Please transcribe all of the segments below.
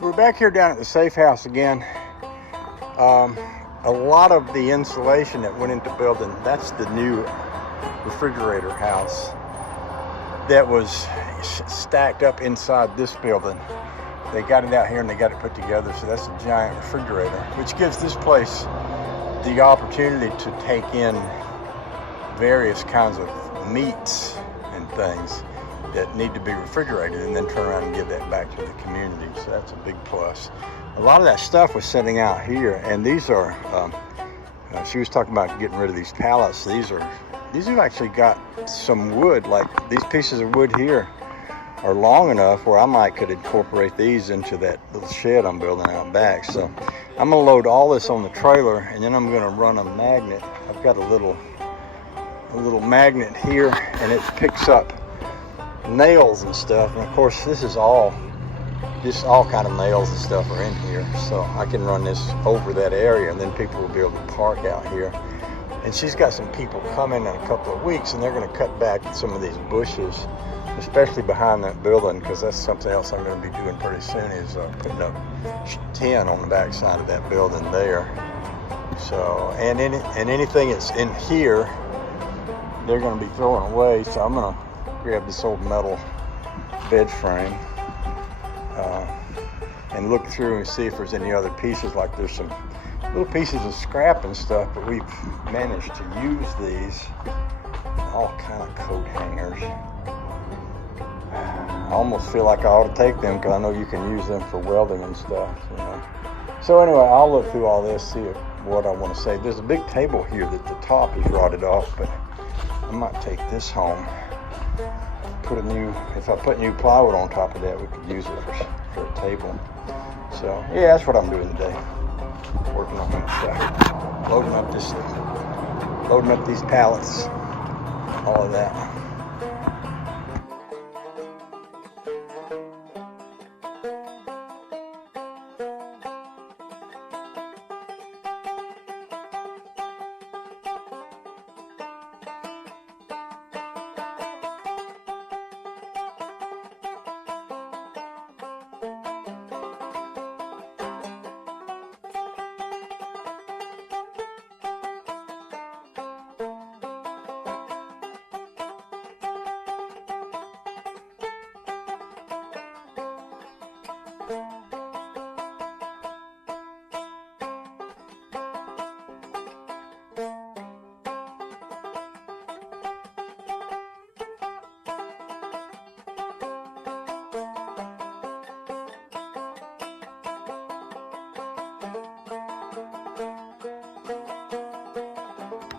So we're back here down at the safe house again. A lot of the insulation that went into building, that's the new refrigerator house that was stacked up inside this building. They got it out here and they got it put together, so that's a giant refrigerator, which gives this place the opportunity to take in various kinds of meats and things that need to be refrigerated and then turn around and give that back to the community. So that's a big plus. A lot of that stuff was sitting out here, and these are, she was talking about getting rid of these pallets. These have actually got some wood, like these pieces of wood here are long enough where I could incorporate these into that little shed I'm building out back. So I'm gonna load all this on the trailer, and then I'm gonna run a magnet. I've got a little magnet here, and it picks up nails and stuff. And of course, this is all kind of nails and stuff are in here. So I can run this over that area, and then people will be able to park out here. And she's got some people coming in a couple of weeks, and they're going to cut back some of these bushes, especially behind that building, because that's something else I'm going to be doing pretty soon, is putting up tin on the back side of that building there. So, and anything that's in here, they're going to be throwing away. So I'm going to grab this old metal bed frame and look through and see if there's any other pieces. Like there's some little pieces of scrap and stuff, but we've managed to use these, all kind of coat hangers. I almost feel like I ought to take them, because I know you can use them for welding and stuff, you know. So anyway, I'll look through all this, see what I want to say. There's a big table here that the top is rotted off, but I might take this home. If I put new plywood on top of that, we could use it for a table. So yeah, that's what I'm doing today. Working on that, loading up these pallets, all of that.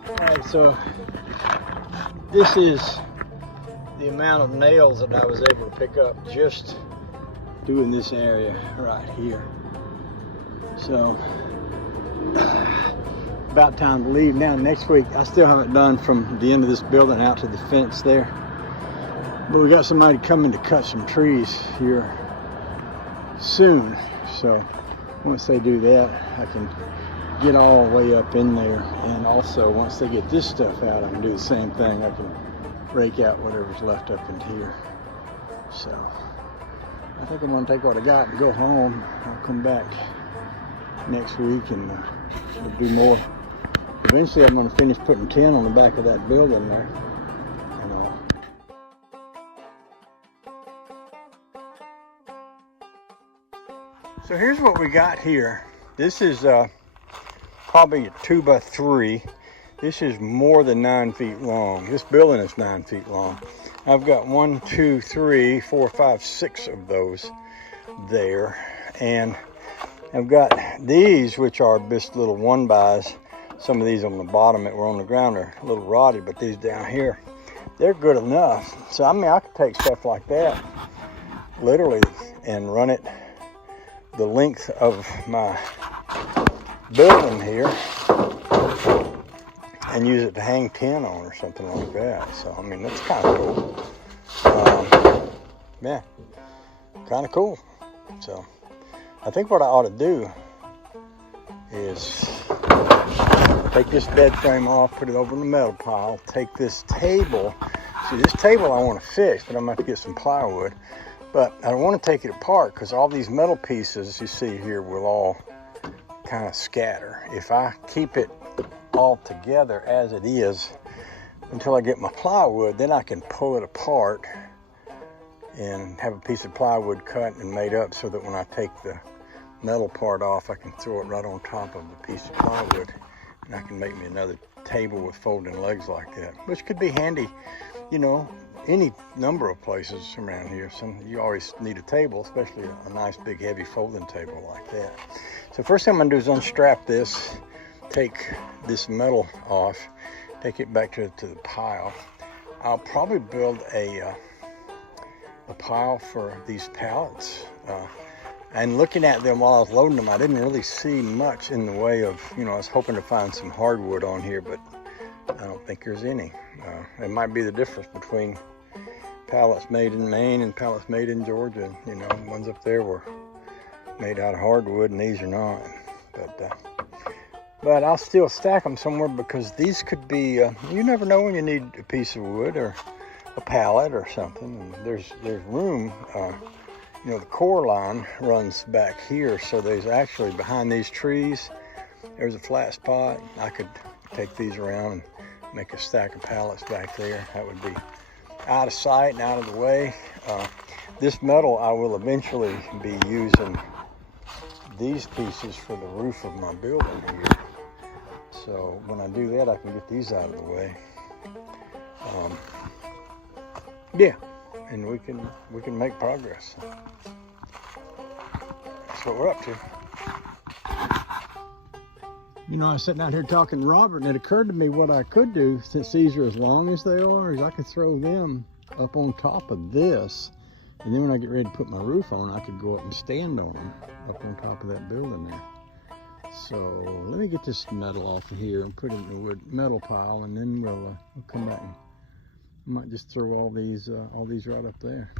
Alright, so this is the amount of nails that I was able to pick up just doing this area right here. So about time to leave now. Next week, I still haven't done from the end of this building out to the fence there, but we got somebody coming to cut some trees here soon. So once they do that, I can get all the way up in there, and also once they get this stuff out, I can do the same thing. I can rake out whatever's left up in here. So I think I'm going to take what I got and go home. I'll come back next week and we'll do more. Eventually I'm going to finish putting tin on the back of that building there. So here's what we got here. This is probably a 2x3. This is more than 9 feet long. This building is 9 feet long. I've got 1, 2, 3, 4, 5, 6 of those there. And I've got these, which are just little 1-bys. Some of these on the bottom that were on the ground are a little rotted, but these down here, they're good enough. So I mean, I could take stuff like that, literally, and run it the length of my building here and use it to hang tin on or something like that. So I mean, that's kind of cool. Yeah, kind of cool. So I think what I ought to do is take this bed frame off, put it over in the metal pile, take this table. See, this table I want to fix, but I'm going to have to get some plywood. But I want to take it apart because all these metal pieces you see here will all kind of scatter. If I keep it all together as it is until I get my plywood, then I can pull it apart and have a piece of plywood cut and made up so that when I take the metal part off, I can throw it right on top of the piece of plywood, and I can make me another table with folding legs like that, which could be handy, you know, any number of places around here. You always need a table, especially a nice big heavy folding table like that. So first thing I'm gonna do is unstrap this, take this metal off, take it back to the pile. I'll probably build a pile for these pallets. And looking at them while I was loading them, I didn't really see much in the way of, you know, I was hoping to find some hardwood on here, but I don't think there's any. It might be the difference between pallets made in Maine and pallets made in Georgia. You know, ones up there were made out of hardwood and these are not. But I'll still stack them somewhere because these could be, you never know when you need a piece of wood or a pallet or something. And there's room. You know, the core line runs back here, so there's actually behind these trees, there's a flat spot. I could take these around and make a stack of pallets back there. That would be out of sight and out of the way. This metal, I will eventually be using these pieces for the roof of my building here. So when I do that, I can get these out of the way. Yeah. And we can make progress. That's what we're up to. You know, I was sitting out here talking to Robert, and it occurred to me what I could do, since these are as long as they are, is I could throw them up on top of this, and then when I get ready to put my roof on, I could go up and stand on them up on top of that building there. So let me get this metal off of here and put it in the wood metal pile, and then we'll come back and I might just throw all these right up there.